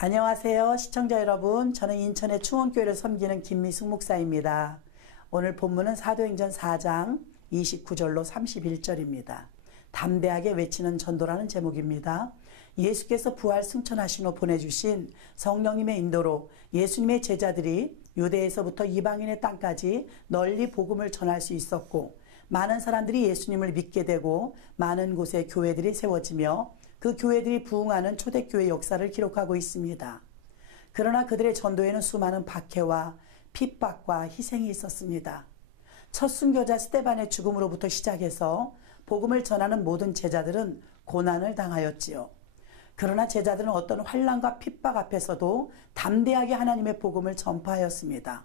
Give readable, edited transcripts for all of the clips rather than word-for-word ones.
안녕하세요. 시청자 여러분. 저는 인천의 충원교회를 섬기는 김미숙 목사입니다. 오늘 본문은 사도행전 4장 29절로 31절입니다. 담대하게 외치는 전도라는 제목입니다. 예수께서 부활 승천하신 후 보내주신 성령님의 인도로 예수님의 제자들이 유대에서부터 이방인의 땅까지 널리 복음을 전할 수 있었고, 많은 사람들이 예수님을 믿게 되고 많은 곳에 교회들이 세워지며 그 교회들이 부흥하는 초대교회 역사를 기록하고 있습니다. 그러나 그들의 전도에는 수많은 박해와 핍박과 희생이 있었습니다. 첫 순교자 스데반의 죽음으로부터 시작해서 복음을 전하는 모든 제자들은 고난을 당하였지요. 그러나 제자들은 어떤 환난과 핍박 앞에서도 담대하게 하나님의 복음을 전파하였습니다.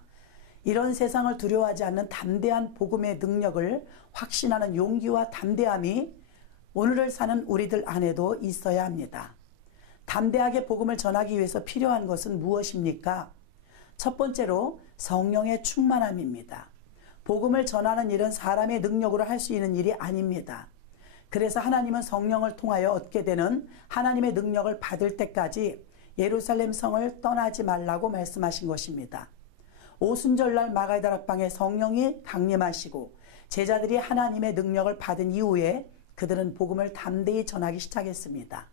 이런 세상을 두려워하지 않는 담대한 복음의 능력을 확신하는 용기와 담대함이 오늘을 사는 우리들 안에도 있어야 합니다. 담대하게 복음을 전하기 위해서 필요한 것은 무엇입니까? 첫 번째로 성령의 충만함입니다. 복음을 전하는 일은 사람의 능력으로 할 수 있는 일이 아닙니다. 그래서 하나님은 성령을 통하여 얻게 되는 하나님의 능력을 받을 때까지 예루살렘 성을 떠나지 말라고 말씀하신 것입니다. 오순절날 마가다락방에 성령이 강림하시고 제자들이 하나님의 능력을 받은 이후에 그들은 복음을 담대히 전하기 시작했습니다.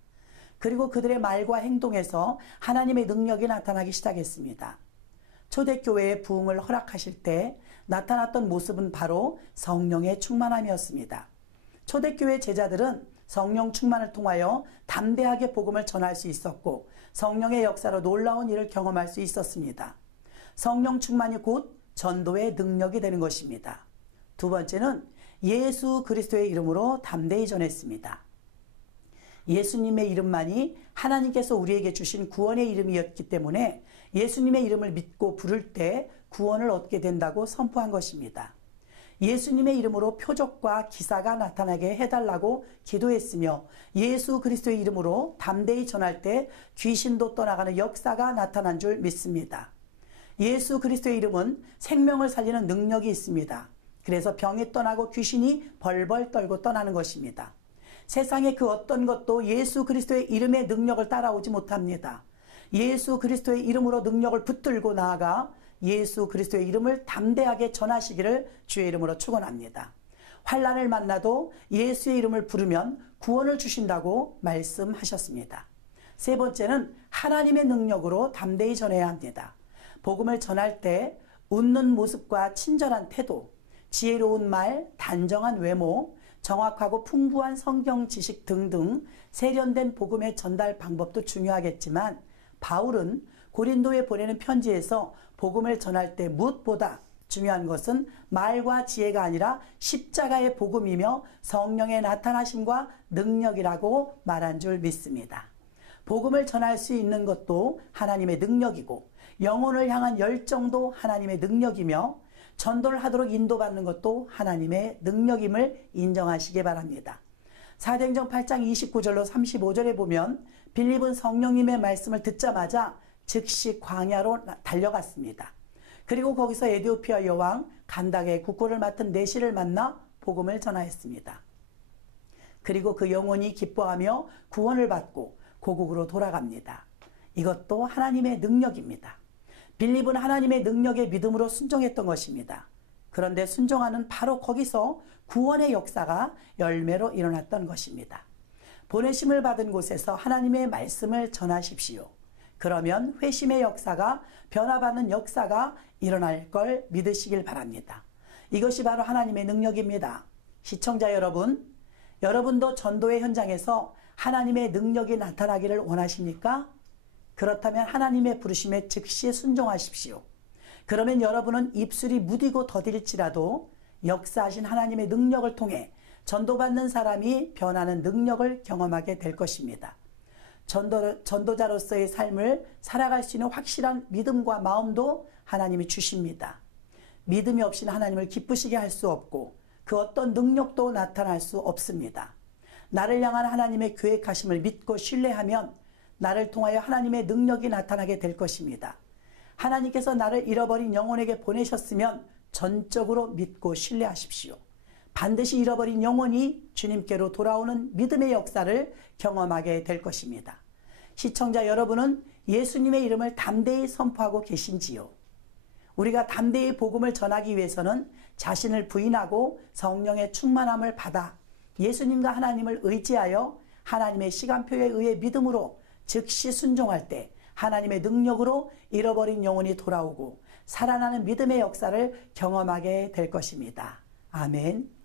그리고 그들의 말과 행동에서 하나님의 능력이 나타나기 시작했습니다. 초대교회의 부흥을 허락하실 때 나타났던 모습은 바로 성령의 충만함이었습니다. 초대교회 제자들은 성령 충만을 통하여 담대하게 복음을 전할 수 있었고, 성령의 역사로 놀라운 일을 경험할 수 있었습니다. 성령 충만이 곧 전도의 능력이 되는 것입니다. 두 번째는 예수 그리스도의 이름으로 담대히 전했습니다. 예수님의 이름만이 하나님께서 우리에게 주신 구원의 이름이었기 때문에 예수님의 이름을 믿고 부를 때 구원을 얻게 된다고 선포한 것입니다. 예수님의 이름으로 표적과 기사가 나타나게 해달라고 기도했으며, 예수 그리스도의 이름으로 담대히 전할 때 귀신도 떠나가는 역사가 나타난 줄 믿습니다. 예수 그리스도의 이름은 생명을 살리는 능력이 있습니다. 그래서 병이 떠나고 귀신이 벌벌 떨고 떠나는 것입니다. 세상의 그 어떤 것도 예수 그리스도의 이름의 능력을 따라오지 못합니다. 예수 그리스도의 이름으로 능력을 붙들고 나아가 예수 그리스도의 이름을 담대하게 전하시기를 주의 이름으로 축원합니다. 환난을 만나도 예수의 이름을 부르면 구원을 주신다고 말씀하셨습니다. 세 번째는 하나님의 능력으로 담대히 전해야 합니다. 복음을 전할 때 웃는 모습과 친절한 태도, 지혜로운 말, 단정한 외모, 정확하고 풍부한 성경 지식 등등 세련된 복음의 전달 방법도 중요하겠지만, 바울은 고린도에 보내는 편지에서 복음을 전할 때 무엇보다 중요한 것은 말과 지혜가 아니라 십자가의 복음이며 성령의 나타나심과 능력이라고 말한 줄 믿습니다. 복음을 전할 수 있는 것도 하나님의 능력이고, 영혼을 향한 열정도 하나님의 능력이며, 전도를 하도록 인도받는 것도 하나님의 능력임을 인정하시기 바랍니다. 사도행전 8장 29절로 35절에 보면 빌립은 성령님의 말씀을 듣자마자 즉시 광야로 달려갔습니다. 그리고 거기서 에디오피아 여왕 간다게의 국고를 맡은 내시를 만나 복음을 전하였습니다. 그리고 그 영혼이 기뻐하며 구원을 받고 고국으로 돌아갑니다. 이것도 하나님의 능력입니다. 빌립은 하나님의 능력에 믿음으로 순종했던 것입니다. 그런데 순종하는 바로 거기서 구원의 역사가 열매로 일어났던 것입니다. 보내심을 받은 곳에서 하나님의 말씀을 전하십시오. 그러면 회심의 역사가, 변화받는 역사가 일어날 걸 믿으시길 바랍니다. 이것이 바로 하나님의 능력입니다. 시청자 여러분, 여러분도 전도의 현장에서 하나님의 능력이 나타나기를 원하십니까? 그렇다면 하나님의 부르심에 즉시 순종하십시오. 그러면 여러분은 입술이 무디고 더딜지라도 역사하신 하나님의 능력을 통해 전도받는 사람이 변하는 능력을 경험하게 될 것입니다. 전도자로서의 삶을 살아갈 수 있는 확실한 믿음과 마음도 하나님이 주십니다. 믿음이 없이는 하나님을 기쁘시게 할 수 없고 그 어떤 능력도 나타날 수 없습니다. 나를 향한 하나님의 계획하심을 믿고 신뢰하면 나를 통하여 하나님의 능력이 나타나게 될 것입니다. 하나님께서 나를 잃어버린 영혼에게 보내셨으면 전적으로 믿고 신뢰하십시오. 반드시 잃어버린 영혼이 주님께로 돌아오는 믿음의 역사를 경험하게 될 것입니다. 시청자 여러분은 예수님의 이름을 담대히 선포하고 계신지요? 우리가 담대히 복음을 전하기 위해서는 자신을 부인하고 성령의 충만함을 받아 예수님과 하나님을 의지하여 하나님의 시간표에 의해 믿음으로 즉시 순종할 때 하나님의 능력으로 잃어버린 영혼이 돌아오고 살아나는 믿음의 역사를 경험하게 될 것입니다. 아멘.